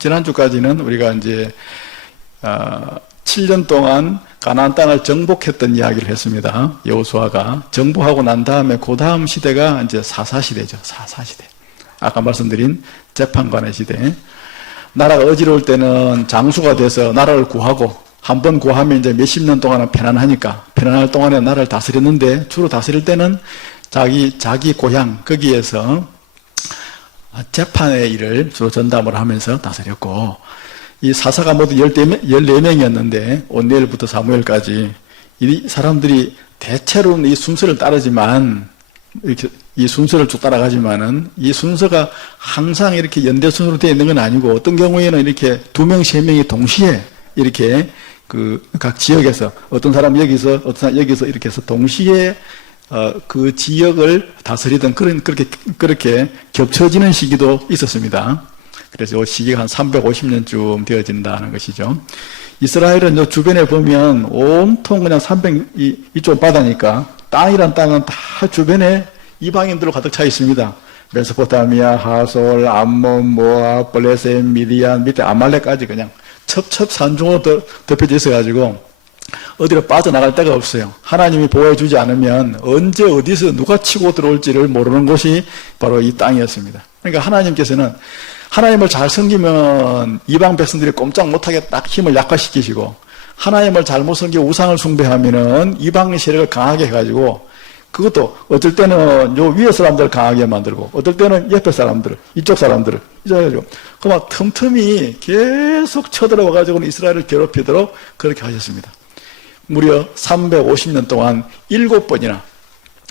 지난주까지는 우리가 이제 7년 동안 가나안 땅을 정복했던 이야기를 했습니다. 여호수아가 정복하고 난 다음에 그 다음 시대가 이제 사사시대죠. 사사시대. 아까 말씀드린 재판관의 시대. 나라가 어지러울 때는 장수가 돼서 나라를 구하고 한 번 구하면 이제 몇십 년 동안은 편안하니까 편안할 동안에 나라를 다스렸는데 주로 다스릴 때는 자기 고향 거기에서 재판의 일을 주로 전담을 하면서 다스렸고 이 사사가 모두 14명이었는데 온니엘부터 사무엘까지 이 사람들이 대체로는 이 순서를 따르지만 이렇게 이 순서를 쭉 따라가지만은 이 순서가 항상 이렇게 연대 순서로 되어 있는 건 아니고 어떤 경우에는 이렇게 2명, 3명이 동시에 이렇게 그 각 지역에서 어떤 사람 여기서 어떤 사람 여기서 이렇게 해서 동시에 그 지역을 다스리던 그렇게 겹쳐지는 시기도 있었습니다. 그래서 이 시기가 한 350년쯤 되어진다는 것이죠. 이스라엘은 요 주변에 보면 온통 그냥 이쪽 바다니까 땅이란 땅은 다 주변에 이방인들로 가득 차 있습니다. 메소포타미아, 하솔, 암몬, 모압, 블레셋, 미디안, 밑에 아말렉까지 그냥 첩첩산중으로 덮여져 있어가지고 어디로 빠져나갈 데가 없어요. 하나님이 보호해주지 않으면 언제 어디서 누가 치고 들어올지를 모르는 곳이 바로 이 땅이었습니다. 그러니까 하나님께서는 하나님을 잘 섬기면 이방 백성들이 꼼짝 못하게 딱 힘을 약화시키시고 하나님을 잘못 섬기고 우상을 숭배하면은 이방의 세력을 강하게 해가지고 그것도 어떨 때는 요 위에 사람들을 강하게 만들고 어떨 때는 옆에 사람들을 이쪽 사람들을 이래가지고 그막 틈틈이 계속 쳐들어와가지고 이스라엘을 괴롭히도록 그렇게 하셨습니다. 무려 350년 동안 7번이나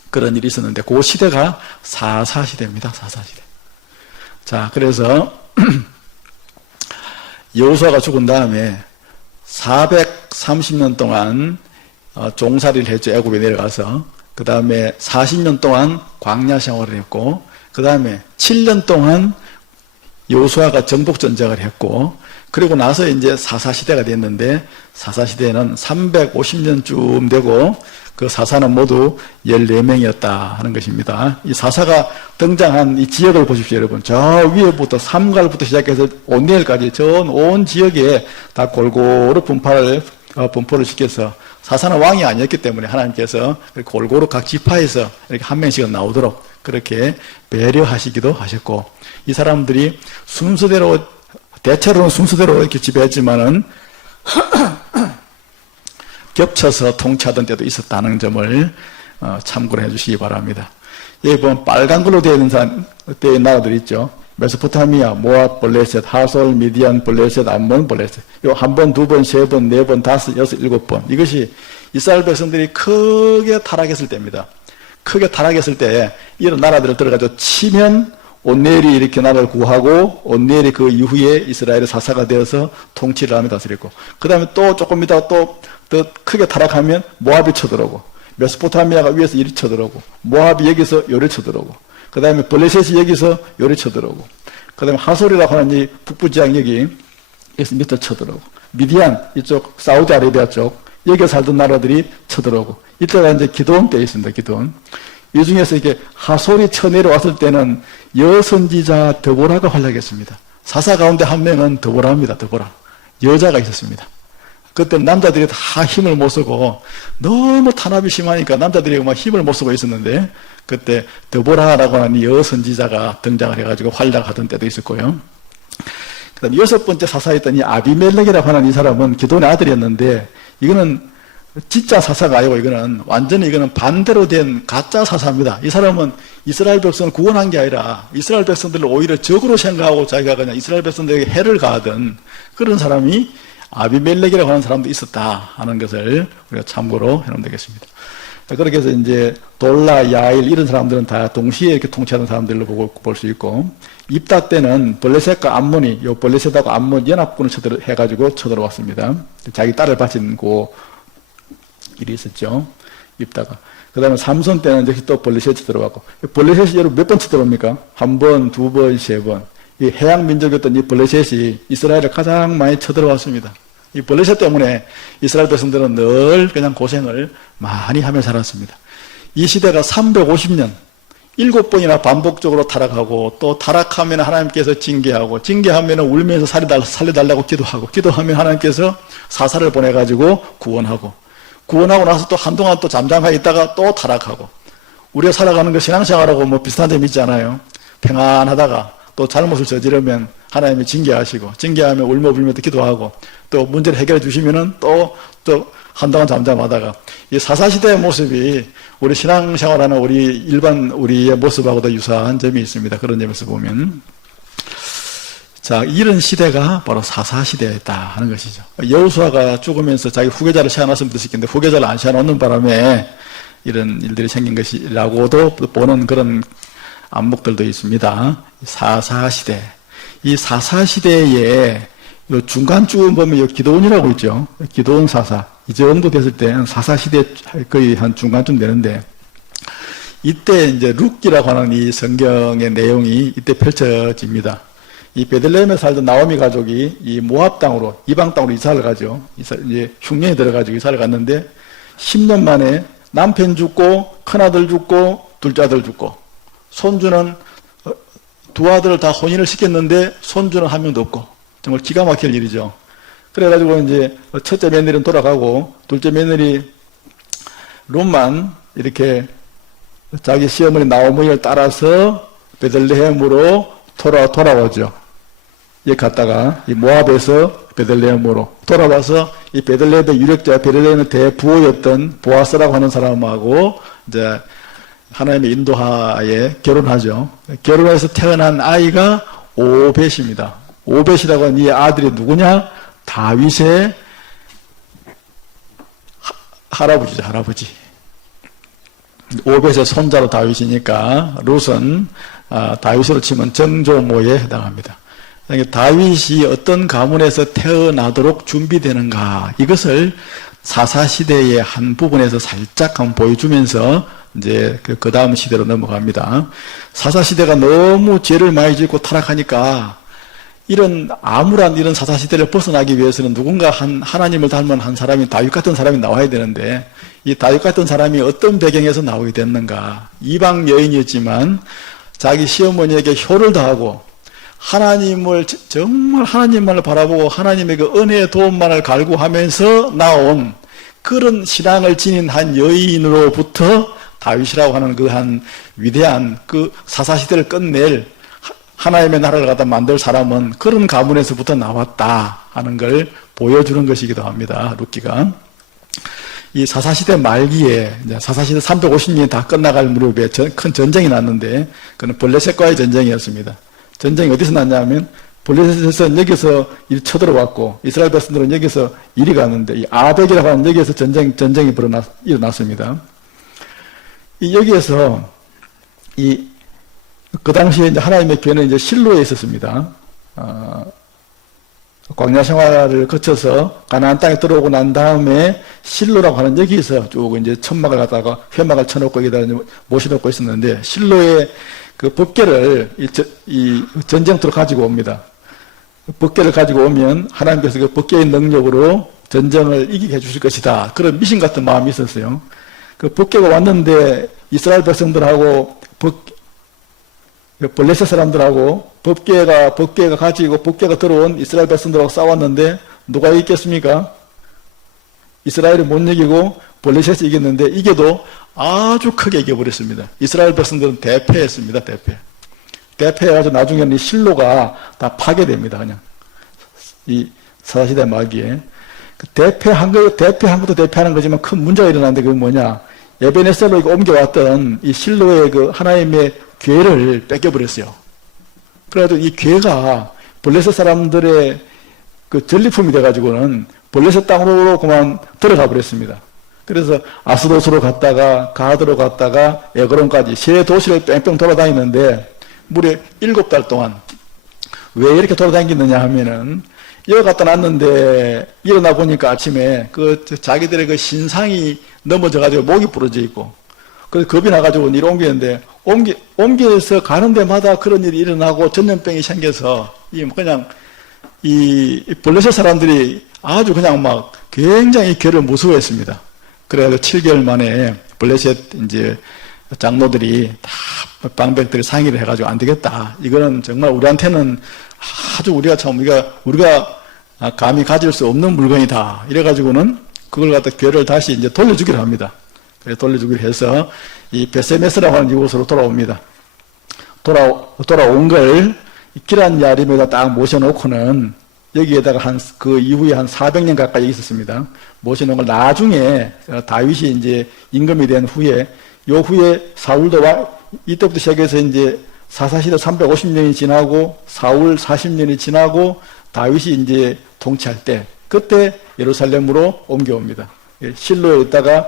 그런 일이 있었는데 그 시대가 사사시대입니다. 사사시대. 자, 그래서 여호수아가 죽은 다음에 430년 동안 종살이를 했죠. 애굽에 내려가서. 그 다음에 40년 동안 광야 생활을 했고 그 다음에 7년 동안 여호수아가 정복전쟁을 했고 그리고 나서 이제 사사시대가 됐는데 사사시대는 350년쯤 되고 그 사사는 모두 14명이었다 하는 것입니다. 이 사사가 등장한 이 지역을 보십시오, 여러분. 저 위에부터 삼갈부터 시작해서 온니엘까지 전 온 지역에 다 골고루 분포를 시켜서 사사는 왕이 아니었기 때문에 하나님께서 골고루 각 지파에서 이렇게 한 명씩은 나오도록 그렇게 배려하시기도 하셨고 이 사람들이 순서대로 대체로는 순서대로 이렇게 지배했지만은 겹쳐서 통치하던 때도 있었다는 점을 참고를 해주시기 바랍니다. 여기 보면 빨간 걸로 되어 있는 나라들이 있죠. 메소포타미아, 모압, 블레셋, 하솔, 미디안, 블레셋, 암몬, 블레셋. 요 한 번, 두 번, 세 번, 네 번, 다섯, 여섯, 일곱 번. 이것이 이스라엘 백성들이 크게 타락했을 때입니다. 크게 타락했을 때 이런 나라들을 들어가지고 치면 온니엘이 이렇게 나라를 구하고 온니엘이 그 이후에 이스라엘의 사사가 되어서 통치를 하며 다스렸고 그 다음에 또 조금 있다가 또 더 크게 타락하면 모압이 쳐들어오고 메소포타미아가 위에서 이리 쳐들어오고 모압이 여기서 요리 쳐들어오고 그 다음에 블레셋이 여기서 요리 쳐들어오고 그 다음에 하솔이라고 하는 이 북부지방 여기서 밑에 쳐들어오고 미디안 이쪽 사우디아라비아 쪽 여기에 살던 나라들이 쳐들어오고 이때가 이제 기드온 때 있습니다. 기드온 이 중에서 이게 하솔이 쳐내려왔을 때는 여선지자 드보라가 활약했습니다. 사사 가운데 한 명은 드보라입니다. 드보라 여자가 있었습니다. 그때 남자들이 다 힘을 못 쓰고 너무 탄압이 심하니까 남자들이 막 힘을 못 쓰고 있었는데 그때 드보라라고 하는 여선지자가 등장을 해가지고 활약하던 때도 있었고요. 그 다음에 6번째 사사였던 이 아비멜렉이라고 하는 이 사람은 기돈의 아들이었는데 이거는 진짜 사사가 아니고 이거는 반대로 된 가짜 사사입니다. 이 사람은 이스라엘 백성을 구원한 게 아니라 이스라엘 백성들을 오히려 적으로 생각하고 자기가 그냥 이스라엘 백성들에게 해를 가하던 그런 사람이 아비멜렉이라고 하는 사람도 있었다 하는 것을 우리가 참고로 해놓으면 되겠습니다. 그렇게 해서 이제 돌라, 야일 이런 사람들은 다 동시에 이렇게 통치하는 사람들로 볼 수 있고 입다 때는 블레셋과 암몬이 요 블레셋하고 암몬 연합군을 해가지고 쳐들어왔습니다. 자기 딸을 바친 그 일이 있었죠. 입다가. 그 다음에 삼손 때는 역시 또 블레셋이 들어갔고 블레셋이 여러분 몇 번 쳐들어옵니까? 한 번, 두 번, 세 번. 이 해양 민족이었던 이 블레셋이 이스라엘을 가장 많이 쳐들어왔습니다. 이 블레셋 때문에 이스라엘 백성들은 늘 그냥 고생을 많이 하며 살았습니다. 이 시대가 350년 7번이나 반복적으로 타락하고 또 타락하면 하나님께서 징계하고 징계하면 울면서 살려달라고 기도하고 기도하면 하나님께서 사사를 보내가지고 구원하고 구원하고 나서 또 한동안 또 잠잠하게 있다가 또 타락하고 우리가 살아가는 거 신앙생활하고 뭐 비슷한 점이 있잖아요. 평안하다가 또 잘못을 저지르면 하나님이 징계하시고 징계하면 울며불며 기도하고 또 문제를 해결해 주시면은 또 한동안 잠잠하다가 이 사사시대의 모습이 우리 신앙생활하는 우리의 모습하고도 유사한 점이 있습니다. 그런 점에서 보면 자, 이런 시대가 바로 사사시대였다 하는 것이죠. 여호수아가 죽으면서 자기 후계자를 세워놨으면 됐었겠는데 후계자를 안 세워놓는 바람에 이런 일들이 생긴 것이라고도 보는 그런 안목들도 있습니다. 사사시대. 이 사사시대에 요 중간쯤 보면 요 기도원이라고 있죠. 기도원 사사. 이 정도 됐을 때는 사사시대 거의 한 중간쯤 되는데, 이때 이제 룻기라고 하는 이 성경의 내용이 이때 펼쳐집니다. 이 베들레헴에 살던 나오미 가족이 이 모압 땅으로, 이방 땅으로 이사를 가죠. 이제 흉년이 들어가지고 이사를 갔는데, 10년 만에 남편 죽고, 큰아들 죽고, 둘째 아들 죽고, 손주는 두 아들을 다 혼인을 시켰는데, 손주는 한 명도 없고, 정말 기가 막힐 일이죠. 그래가지고 이제 첫째 며느리는 돌아가고 둘째 며느리 롯만 이렇게 자기 시어머니 나오미를 따라서 베들레헴으로 돌아오죠. 예, 갔다가 이 모압에서 베들레헴으로 돌아와서 이 베들레헴의 유력자, 베들레헴의 대부호였던 보아스라고 하는 사람하고 이제 하나님의 인도하에 결혼하죠. 결혼해서 태어난 아이가 오벳입니다. 오벳이라고 하는 이 아들이 누구냐? 다윗의 할아버지죠, 할아버지. 오벳의 손자로 다윗이니까 룻은 다윗으로 치면 정조모에 해당합니다. 그러니까 다윗이 어떤 가문에서 태어나도록 준비되는가, 이것을 사사시대의 한 부분에서 살짝 한번 보여주면서 이제 그 다음 시대로 넘어갑니다. 사사시대가 너무 죄를 많이 짓고 타락하니까 이런 암울한 이런 사사시대를 벗어나기 위해서는 누군가 하나님을 닮은 한 사람이, 다윗 같은 사람이 나와야 되는데, 이 다윗 같은 사람이 어떤 배경에서 나오게 됐는가? 이방 여인이었지만 자기 시어머니에게 효를 다하고 하나님을 정말 하나님만을 바라보고 하나님의 그 은혜의 도움만을 갈구하면서 나온 그런 신앙을 지닌 한 여인으로부터 다윗이라고 하는 그 한 위대한 그 사사시대를 끝낼 하나님의 나라를 갖다 만들 사람은 그런 가문에서부터 나왔다 하는 걸 보여주는 것이기도 합니다. 룻기가. 이 사사시대 말기에, 사사시대 350년이 다 끝나갈 무렵에 큰 전쟁이 났는데, 그는 블레셋과의 전쟁이었습니다. 전쟁이 어디서 났냐면, 블레셋에서 여기서 쳐들어왔고, 이스라엘 백성들은 여기서 이리 갔는데, 이 아벡이라고 하는 여기에서 전쟁이 일어났습니다. 여기에서, 그 당시에 이제 하나님의 교회는 이제 실로에 있었습니다. 광야 생활을 거쳐서 가나안 땅에 들어오고 난 다음에 실로라고 하는 여기서 쭉 이제 천막을 갖다가 회막을 쳐놓고 여기다 모셔놓고 있었는데, 실로의 그 법궤를 이 전쟁터로 가지고 옵니다. 법궤를 가지고 오면 하나님께서 그 법궤의 능력으로 전쟁을 이기게 해주실 것이다. 그런 미신 같은 마음이 있었어요. 그 법궤가 왔는데 이스라엘 백성들하고 블레셋 사람들하고 법궤가 가지고 법궤가 들어온 이스라엘 백성들하고 싸웠는데 누가 이겼습니까? 이스라엘이 못 이기고 블레셋이 이겼는데, 이겨도 아주 크게 이겨버렸습니다. 이스라엘 백성들은 대패했습니다. 대패해가지고 나중에는 이 실로가 다 파괴됩니다. 그냥 이 사사시대 말기에 대패한 것도 대패하는 거지만 큰 문제가 일어났는데, 그건 뭐냐? 에베네셀로 옮겨왔던 이 실로의 그 하나님의 괴를 뺏겨버렸어요. 그래가지고 이 괴가 블레셋 사람들의 그 전리품이 돼가지고는 블레셋 땅으로 그만 들어가 버렸습니다. 그래서 아스도스로 갔다가 가드로 갔다가 에그론까지 세 도시를 뺑뺑 돌아다니는데 무려 7달 동안. 왜 이렇게 돌아다니느냐 하면은, 여기 갖다 놨는데 일어나 보니까 아침에 그 자기들의 그 신상이 넘어져가지고 목이 부러져 있고, 그래서 겁이 나가지고 일 옮기는데, 옮겨서 가는 데마다 그런 일이 일어나고 전염병이 생겨서, 그냥, 이 블레셋 사람들이 아주 그냥 막 굉장히 괴를 무서워했습니다. 그래서 7개월 만에 블레셋 이제 장로들이 다 방백들이 상의를 해가지고 안 되겠다. 이거는 정말 우리한테는 아주 우리가 감히 가질 수 없는 물건이다. 이래가지고는 그걸 갖다 교회를 다시 이제 돌려주기로 합니다. 그래 돌려주기로 해서 이 베세메스라고 하는 이곳으로 돌아옵니다. 돌아온 걸 기란 야림에다 딱 모셔놓고는 여기에다가 그 이후에 한 400년 가까이 있었습니다. 모셔놓은 걸 나중에 다윗이 이제 임금이 된 후에 요 후에 사울도 이때부터 시작해서 이제 사사시대 350년이 지나고 사울 40년이 지나고 다윗이 이제 통치할 때 그때 예루살렘으로 옮겨옵니다. 실로에 있다가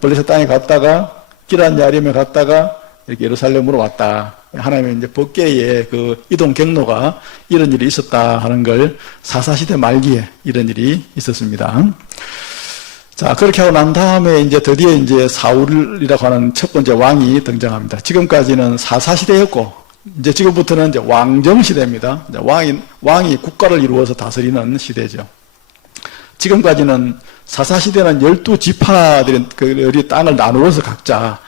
블레셋 땅에 갔다가 기란 야림에 갔다가 이렇게 예루살렘으로 왔다. 하나님의 이제 법궤의 그 이동 경로가 이런 일이 있었다 하는 걸 사사시대 말기에 이런 일이 있었습니다. 자, 그렇게 하고 난 다음에 이제 드디어 이제 사울이라고 하는 첫 번째 왕이 등장합니다. 지금까지는 사사시대였고, 이제 지금부터는 이제 왕정시대입니다. 이제 왕이 국가를 이루어서 다스리는 시대죠. 지금까지는 사사시대는 12지파들이 땅을 나누어서 각자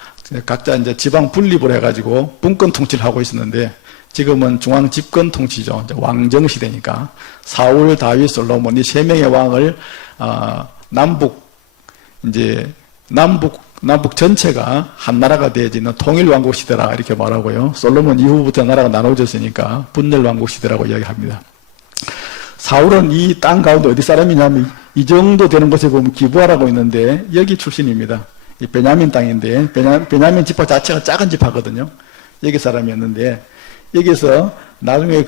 이제 지방 분립을 해가지고 분권 통치를 하고 있었는데, 지금은 중앙 집권 통치죠. 이제 왕정 시대니까 사울, 다윗, 솔로몬 이 세 명의 왕을 남북 전체가 한 나라가 되어지는 통일 왕국 시대라 이렇게 말하고요. 솔로몬 이후부터 나라가 나눠졌으니까 분열 왕국 시대라고 이야기합니다. 사울은 이 땅 가운데 어디 사람이냐면 이 정도 되는 곳에 보면 기브아라고 있는데 여기 출신입니다. 이 베냐민 땅인데 베냐민 지파 자체가 작은 지파거든요. 여기 사람이었는데 여기서 나중에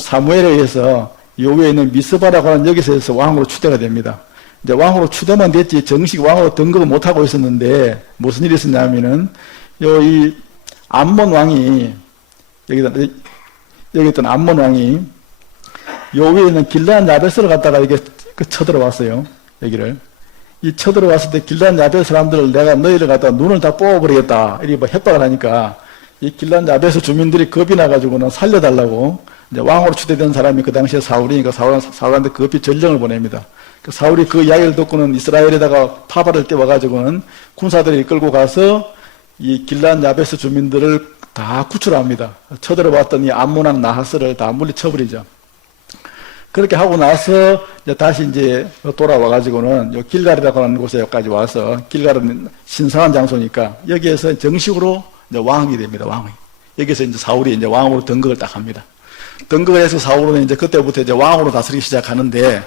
사무엘에 의해서 요구에 있는 미스바라고 하는 여기서 해서 왕으로 추대가 됩니다. 이제 왕으로 추대만 됐지 정식 왕으로 등극을 못 하고 있었는데 무슨 일이 있었냐면은 이 암몬 왕이 여기 있던 암몬 왕이 요 위에 있는 길르앗 야베스를 갖다가 이게 쳐들어왔어요. 여기를. 이 쳐들어왔을 때 길르앗 야베스 사람들을 내가 너희를 갖다가 눈을 다 뽑아버리겠다. 이렇게 협박을 하니까 이 길르앗 야베스 주민들이 겁이 나가지고는 살려달라고 이제 왕으로 추대된 사람이 그 당시에 사울이니까 사울한테 급히 전령을 보냅니다. 사울이 그 이야기를 듣고는 이스라엘에다가 파발을 떼와가지고는 군사들이 끌고 가서 이 길르앗 야베스 주민들을 다 구출합니다. 쳐들어왔던 이 암몬왕 나하스를 다 물리쳐버리죠. 그렇게 하고 나서 이제 다시 이제 돌아와가지고는 요 길갈이라고 하는 곳에 여기까지 와서 길갈은 신성한 장소니까 여기에서 정식으로 이제 왕이 됩니다. 왕이. 여기서 이제 사울이 이제 왕으로 등극을 딱 합니다. 등극을 해서 사울은 이제 그때부터 이제 왕으로 다스리기 시작하는데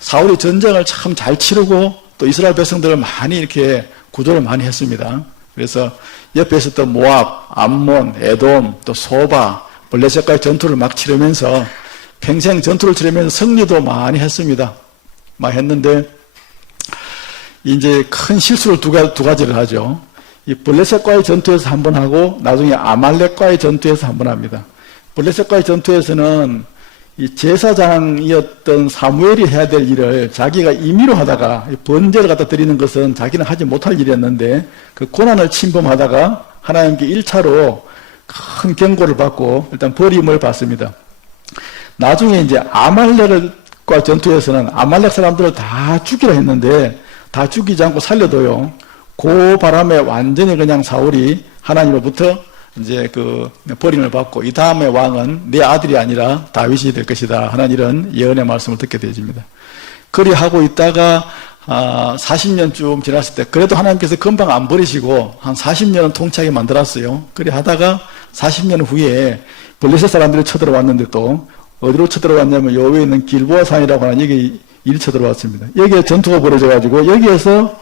사울이 전쟁을 참 잘 치르고 또 이스라엘 백성들을 많이 이렇게 구조를 많이 했습니다. 그래서 옆에 있었던 모압, 암몬, 에돔, 또 소바, 블레셋과의 전투를 막 치르면서 평생 전투를 치르면서 승리도 많이 했습니다. 많이 했는데 이제 큰 실수를 두 가지를 하죠. 이 블레셋과의 전투에서 한 번 하고 나중에 아말렉과의 전투에서 한 번 합니다. 블레셋과의 전투에서는 이 제사장이었던 사무엘이 해야 될 일을 자기가 임의로 하다가 번제를 갖다 드리는 것은 자기는 하지 못할 일이었는데 그 고난을 침범하다가 하나님께 1차로 큰 경고를 받고 일단 버림을 받습니다. 나중에 이제 아말렉과 전투에서는 아말렉 사람들을 다 죽이라 했는데 다 죽이지 않고 살려둬요. 그 바람에 완전히 그냥 사울이 하나님으로부터 이제 버림을 받고 이 다음에 왕은 내 아들이 아니라 다윗이 될 것이다 하는 이런 예언의 말씀을 듣게 되어집니다. 그리 하고 있다가 40년쯤 지났을 때 그래도 하나님께서 금방 안 버리시고 한 40년은 통치하게 만들었어요. 그리 하다가 40년 후에 블레셋 사람들이 쳐들어왔는데 또 어디로 쳐들어왔냐면 요 위에 있는 길보아 산이라고 하는 여기 일이 쳐들어왔습니다. 여기에 전투가 벌어져가지고 여기에서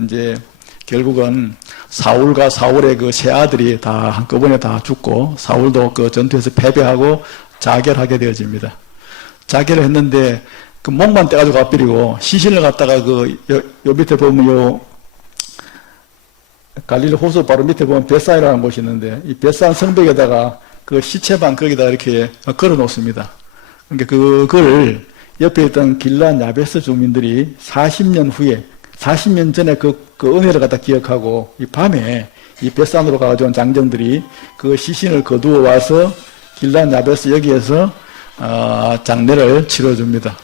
이제 결국은 사울과 사울의 그 세 아들이 다 한꺼번에 다 죽고 사울도 그 전투에서 패배하고 자결하게 되어집니다. 자결을 했는데 그 목만 떼가지고 앞비리고 시신을 갖다가 요 밑에 보면 요 갈릴리 호수 바로 밑에 보면 벳산이라는 곳이 있는데 이 벳산 성벽에다가 그 시체방 거기다 이렇게 걸어 놓습니다. 그러니까 그걸 옆에 있던 길르앗 야베스 주민들이 40년 후에 40년 전에 그 은혜를 갖다 기억하고 이 밤에 이 벳산으로 가져온 장정들이 그 시신을 거두어 와서 길르앗 야베스 여기에서 장례를 치러줍니다.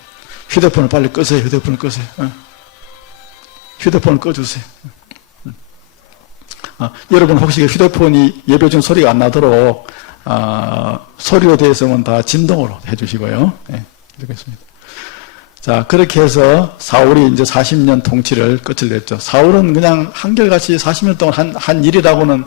휴대폰을 빨리 끄세요. 휴대폰을 끄세요. 휴대폰을 꺼주세요. 여러분 혹시 휴대폰이 예배 중 소리가 안 나도록 소리로 되어 있으면 다 진동으로 해주시고요. 네, 이렇겠습니다. 자, 그렇게 해서 사울이 이제 40년 통치를 끝을 냈죠. 사울은 그냥 한결같이 40년 동안 한 일이라고는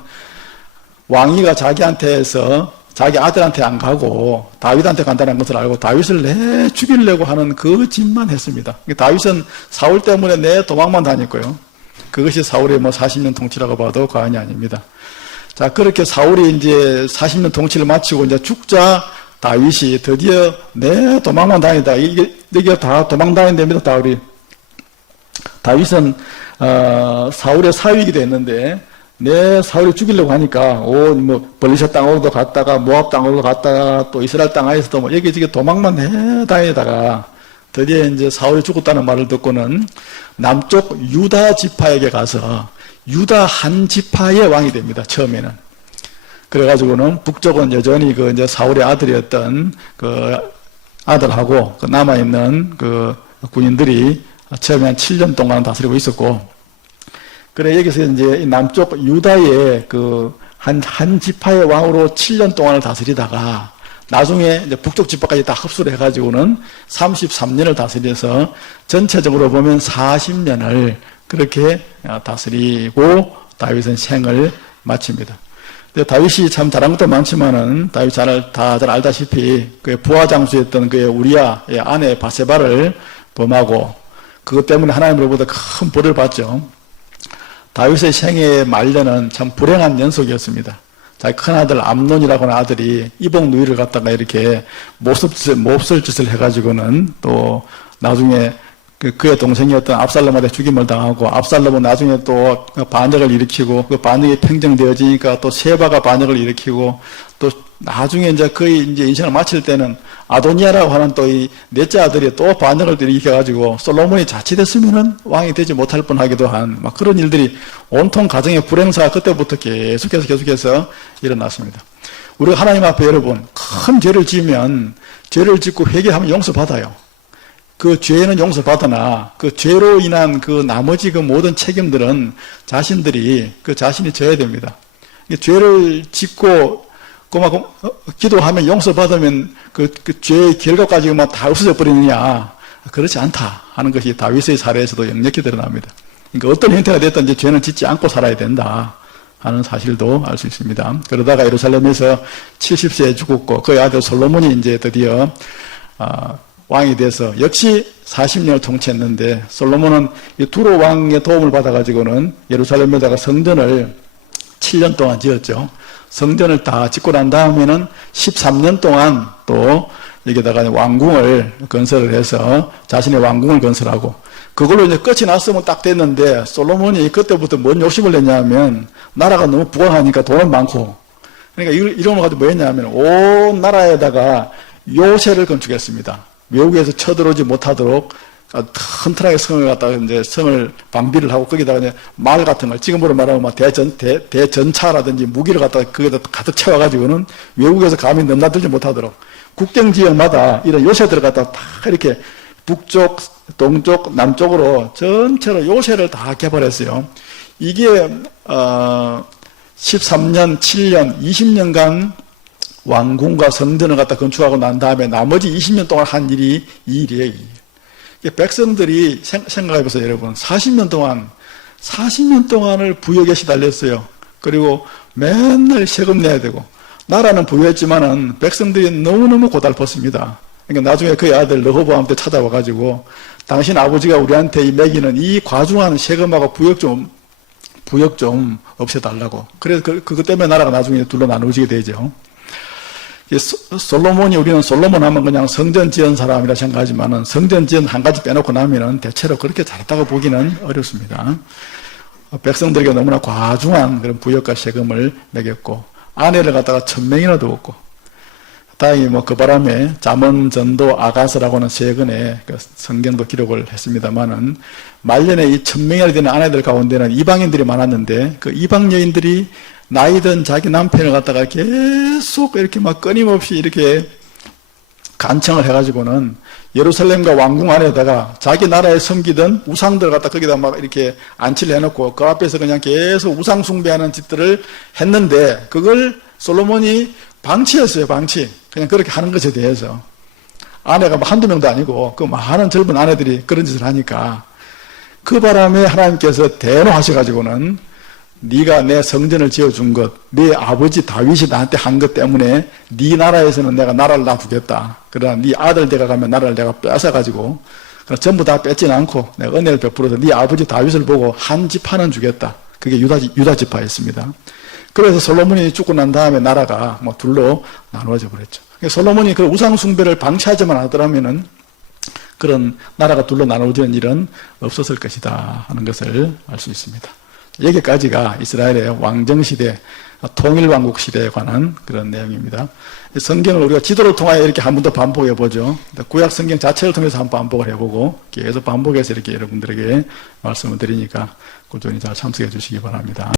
왕위가 자기한테 해서 자기 아들한테 안 가고 다윗한테 간다는 것을 알고 다윗을 죽이려고 하는 그 짓만 했습니다. 다윗은 사울 때문에 도망만 다녔고요. 그것이 사울의 40년 통치라고 봐도 과언이 아닙니다. 자, 그렇게 사울이 이제 40년 통치를 마치고 이제 죽자 다윗이 드디어 도망만 다니다. 이게 다 도망 다니는 됩니다, 다윗은 사울의 사위이기도 했는데 사울을 죽이려고 하니까 벌리샷 땅으로도 갔다가 모압 땅으로도 갔다가 또 이스라엘 땅에서도 여기저기 도망만 다니다가 드디어 이제 사울이 죽었다는 말을 듣고는 남쪽 유다 지파에게 가서 유다 한 지파의 왕이 됩니다. 처음에는. 그래가지고는 북쪽은 여전히 이제 사울의 아들이었던 아들하고 남아있는 군인들이 처음에 한 7년 동안 다스리고 있었고, 그래, 여기서 이제 남쪽 유다의 한 지파의 왕으로 7년 동안을 다스리다가 나중에 이제 북쪽 지파까지 다 흡수를 해가지고는 33년을 다스려서 전체적으로 보면 40년을 그렇게 다스리고 다윗은 생을 마칩니다. 다윗이 참 잘한 것도 많지만은 다윗 다들 알다시피 그의 부하 장수였던 그의 우리아의 아내 바세바를 범하고 그것 때문에 하나님으로부터 큰 벌을 받죠. 다윗의 생애의 말년은 참 불행한 연속이었습니다. 자기 큰아들 암논이라고 하는 아들이 이복 누이를 갖다가 이렇게 몹쓸 짓을 해가지고는 또 나중에 그의 동생이었던 압살롬한테 죽임을 당하고 압살롬은 나중에 또 반역을 일으키고 그 반역이 평정되어지니까 또 세바가 반역을 일으키고 또 나중에 이제 거의 이제 인생을 마칠 때는 아도니아라고 하는 또 이 넷째 아들이 또 반역을 일으켜가지고 솔로몬이 자칫했으면은 왕이 되지 못할 뻔하기도 한 막 그런 일들이 온통 가정의 불행사가 그때부터 계속해서 일어났습니다. 우리가 하나님 앞에 여러분 큰 죄를 지으면 죄를 짓고 회개하면 용서받아요. 그 죄는 용서받으나 그 죄로 인한 나머지 모든 책임들은 자신이 져야 됩니다. 죄를 짓고 기도하면 용서받으면 그 죄의 결과까지 다 없어져 버리느냐, 그렇지 않다 하는 것이 다윗의 사례에서도 역력히 드러납니다. 그러니까 어떤 형태가 됐든지 죄는 짓지 않고 살아야 된다 하는 사실도 알 수 있습니다. 그러다가 예루살렘에서 70세에 죽었고 그의 아들 솔로몬이 이제 드디어 왕이 돼서 역시 40년을 통치했는데, 솔로몬은 이 두로 왕의 도움을 받아가지고는 예루살렘에다가 성전을 7년 동안 지었죠. 성전을 다 짓고 난 다음에는 13년 동안 또 여기다가 왕궁을 건설을 해서 자신의 왕궁을 건설하고, 그걸로 이제 끝이 났으면 딱 됐는데 솔로몬이 그때부터 뭔 욕심을 냈냐면 나라가 너무 부강하니까 돈은 많고, 그러니까 이런 거 가지고 뭐 했냐면 온 나라에다가 요새를 건축했습니다. 외국에서 쳐들어오지 못하도록 튼튼하게 성을 갖다가 이제 성을 방비를 하고 거기다가 이제 말 같은 걸 지금으로 말하면 막 대전차라든지 무기를 갖다가 거기다 가득 채워가지고는 외국에서 감히 넘나들지 못하도록 국경 지역마다 이런 요새들을 갖다가 다 이렇게 북쪽, 동쪽, 남쪽으로 전체로 요새를 다 개발했어요. 이게 13년, 7년, 20년간 왕궁과 성전을 갖다 건축하고 난 다음에 나머지 20년 동안 한 일이 이 일이에요. 백성들이 생각해보세요, 여러분. 40년 동안을 부역에 시달렸어요. 그리고 맨날 세금 내야 되고, 나라는 부유했지만은 백성들이 너무너무 고달팠습니다. 그러니까 나중에 그의 아들 르호보암 때 찾아와가지고, 당신 아버지가 우리한테 매기는 이 과중한 세금하고 부역 좀 없애달라고. 그래서 그것 때문에 나라가 나중에 둘로 나누어지게 되죠. 솔로몬이, 우리는 솔로몬 하면 그냥 성전 지은 사람이라 생각하지만은 성전 지은 한 가지 빼놓고 나면은 대체로 그렇게 잘했다고 보기는 어렵습니다. 백성들에게 너무나 과중한 그런 부역과 세금을 매겼고, 아내를 갖다가 1000명이나 두었고, 다행히 그 바람에 잠언 전도 아가서라고 하는 세 권의 성경도 기록을 했습니다만은, 말년에 이 1000명이나 되는 아내들 가운데는 이방인들이 많았는데, 그 이방 여인들이 나이든 자기 남편을 갖다가 계속 이렇게 끊임없이 이렇게 간청을 해가지고는 예루살렘과 왕궁 안에다가 자기 나라에 섬기던 우상들 갖다 거기다 막 이렇게 안치를 해놓고 그 앞에서 그냥 계속 우상 숭배하는 짓들을 했는데 그걸 솔로몬이 방치했어요. 방치. 그냥 그렇게 하는 것에 대해서. 아내가 뭐 한두 명도 아니고 그 많은 젊은 아내들이 그런 짓을 하니까 그 바람에 하나님께서 대노하셔가지고는 네가 내 성전을 지어준 것, 네 아버지 다윗이 나한테 한 것 때문에 네 나라에서는 내가 나라를 놔두겠다. 그러나 네 아들 내가 가면 나라를 내가 뺏어가지고 전부 다 뺏지는 않고 내가 은혜를 베풀어서 네 아버지 다윗을 보고 한 지파는 주겠다. 그게 유다 지파였습니다. 그래서 솔로몬이 죽고 난 다음에 나라가 뭐 둘로 나누어져 버렸죠. 솔로몬이 그 우상 숭배를 방치하지만 하더라면은 그런 나라가 둘로 나누어지는 일은 없었을 것이다 하는 것을 알 수 있습니다. 여기까지가 이스라엘의 왕정시대, 통일왕국 시대에 관한 그런 내용입니다. 성경을 우리가 지도를 통하여 이렇게 한 번 더 반복해 보죠. 구약 성경 자체를 통해서 한번 반복을 해보고 계속 반복해서 이렇게 여러분들에게 말씀을 드리니까 꾸준히 잘 참석해 주시기 바랍니다.